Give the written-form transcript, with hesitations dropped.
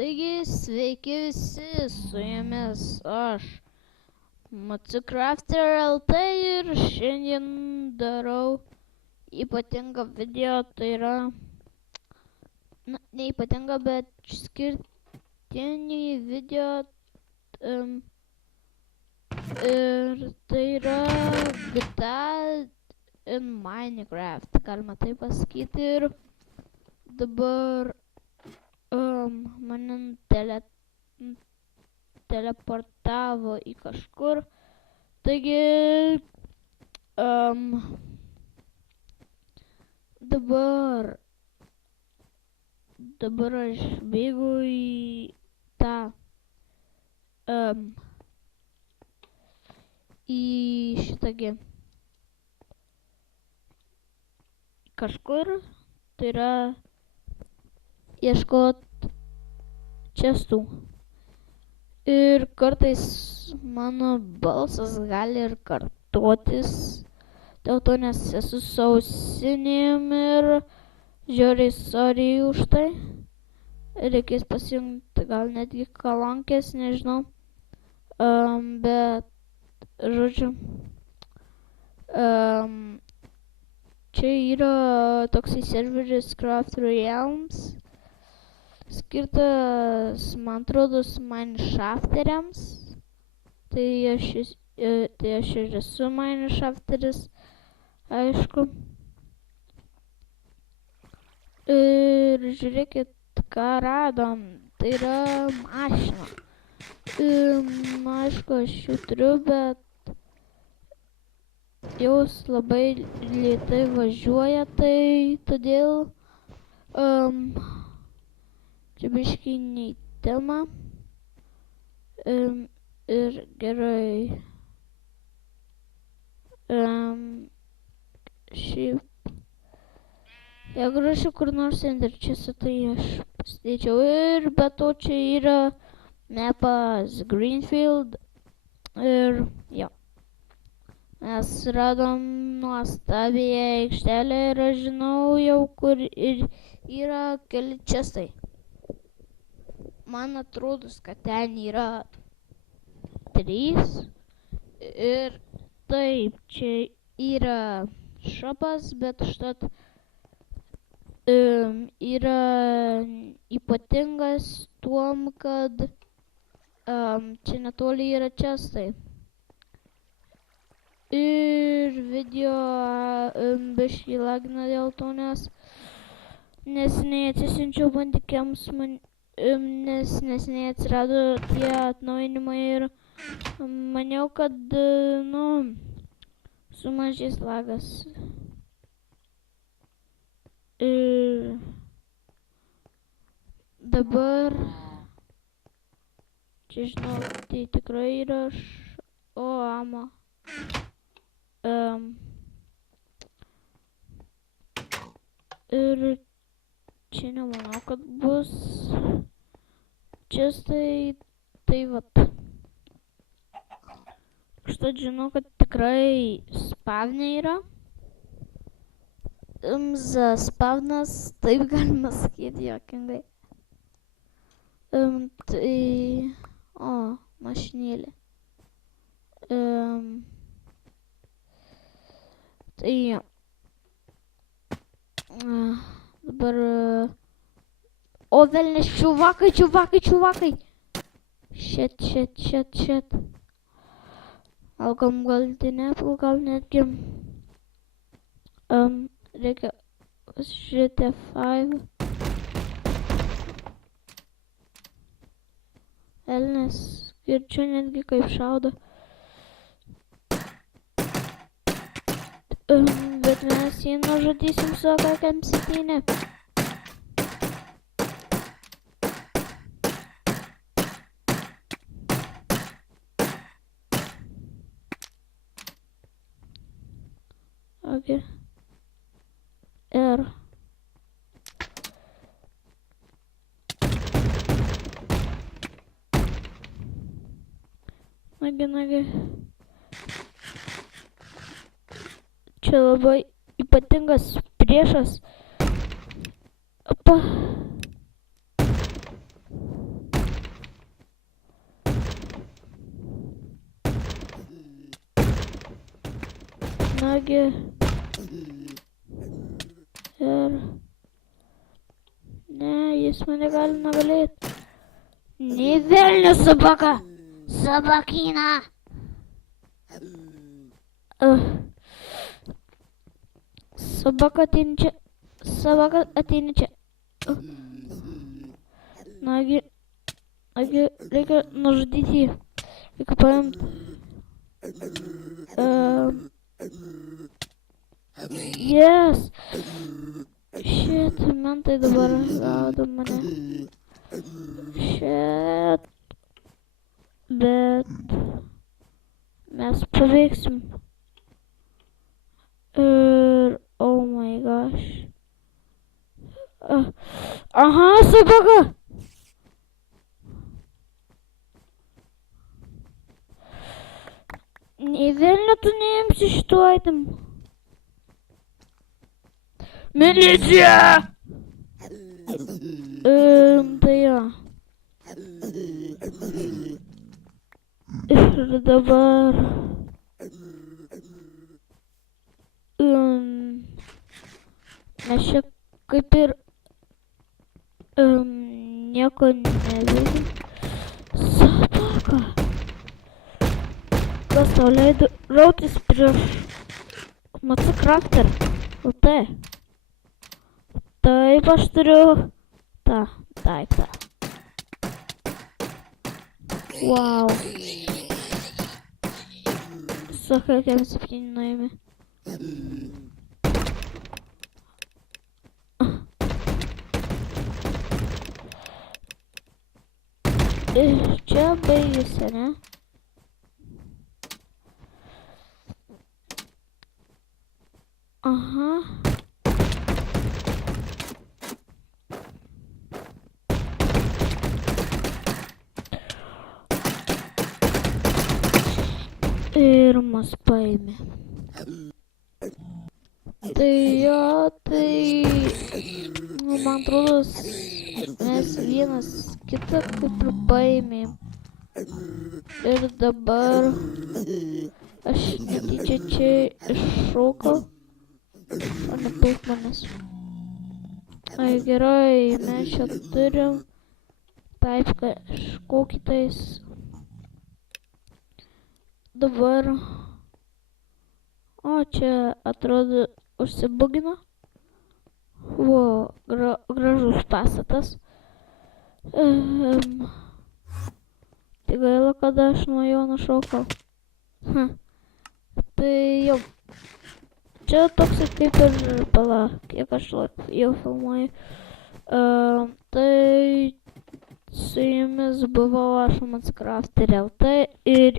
Taigi, sveiki visi, su jumis aš, Macicrafter LT ir šiandien darau ypatingą video, tai yra, ne ypatingą, bet skirtinį video ir tai yra GTA in Minecraft, galima taip pasakyti ir dabar mane teleportavo į kažkur. Taigi dabar aš bėgu į tą į šitągi kažkur, tai yra ieškot čestų. Ir kartais mano balsas gali ir kartotis, dėl to nes esu su ausinėm ir žiauriai sorry už tai. Reikės pasijungti gal netgi kolonkės, nežinau. Bet, žodžiu, čia yra toksai serveris Craft Realms, skirtas, man atrodo, Minecrafteriams. Tai aš ir esu Minecrafteris, aišku. Ir žiūrėkit, ką radom. Tai yra mašina. Aišku, aš jų turiu, bet jos labai lėtai važiuoja, tai todėl čia biškį ne į temą. Ir gerai. Šiaip. Jeigu rašiau kur nors enderčiuose, tai aš pasidėčiau. Ir be to čia yra mapas Greenfield. Ir jo. Mes radom nuostabią aikštelę ir aš žinau jau kur ir yra keli čestai. Man atrodo, kad ten yra 3. Ir taip, čia yra šopas, bet užtat yra ypatingas tuom, kad čia netoli yra čestai. Ir video biškį lagina dėl to, nes neseniai atsisiunčiau bandikėms, nes neseniai atsirado tie atnaujinimai ir maniau, kad, sumažės lagas. Ir dabar, čia žinau, tai tikrai yra amo. Ir čia nemanau, kad bus čestai, tai vat. Štai žinau, kad tikrai spavne yra. Spavnas, taip galima sakyti, juokingai. Tai, mašinėlė. Tai, dabar, velnias, čiuvakai. Shit. Galite ne, gal netgi, reikia pasižiūrėti F5. Velnias, girdžiu netgi kaip šaudo. Bet mes jį nužudysim su AK-47. Okay. R. Nagi. Čia labai ypatingas priešas. Opa. Nagi. Ir... Ne, jis mane gali nugalėti. Nei velnio sabaka. Sabakina. Sabaka ateini čia. Sabaka ateini čia. Nagi, reikia nužudyti jį. Reikia paimti. Yes! Shit, mentai dabar gaudo mane. Shit. Bet mes paveiksim. Ir oh my gosh. Aha, sabaka! Nei velnio tu neimsi šitų item. Milicija! Tai jo. Ir dabar... mes čia kaip ir... nieko neveikim. Sabaka! Kas tau leido rautis prieš MC Crafter LT? Taip, aš turiu tą daiktą. Wow. Sakai, kiek 7 nuėmė. Ir čia baigėsi, ne? Aha. Ir mus paėmė. Tai jo, tai... man atrodo, mes vienas kitą kaip ir paėmėm. Ir dabar... aš netyčia čia iššokau. O nepaik manęs. Ai gerai, mes čia turim. Taip, kažkokį tais... Dabar... O, čia atrodo užsibugino. Vo, gražus pastatas. Tai gaila, kad aš nuo jo nušokau. Tai jau... Čia toks kaip ir pala, kiek aš jau filmuoju. Tai su jumis buvau aš MC Crafter LT ir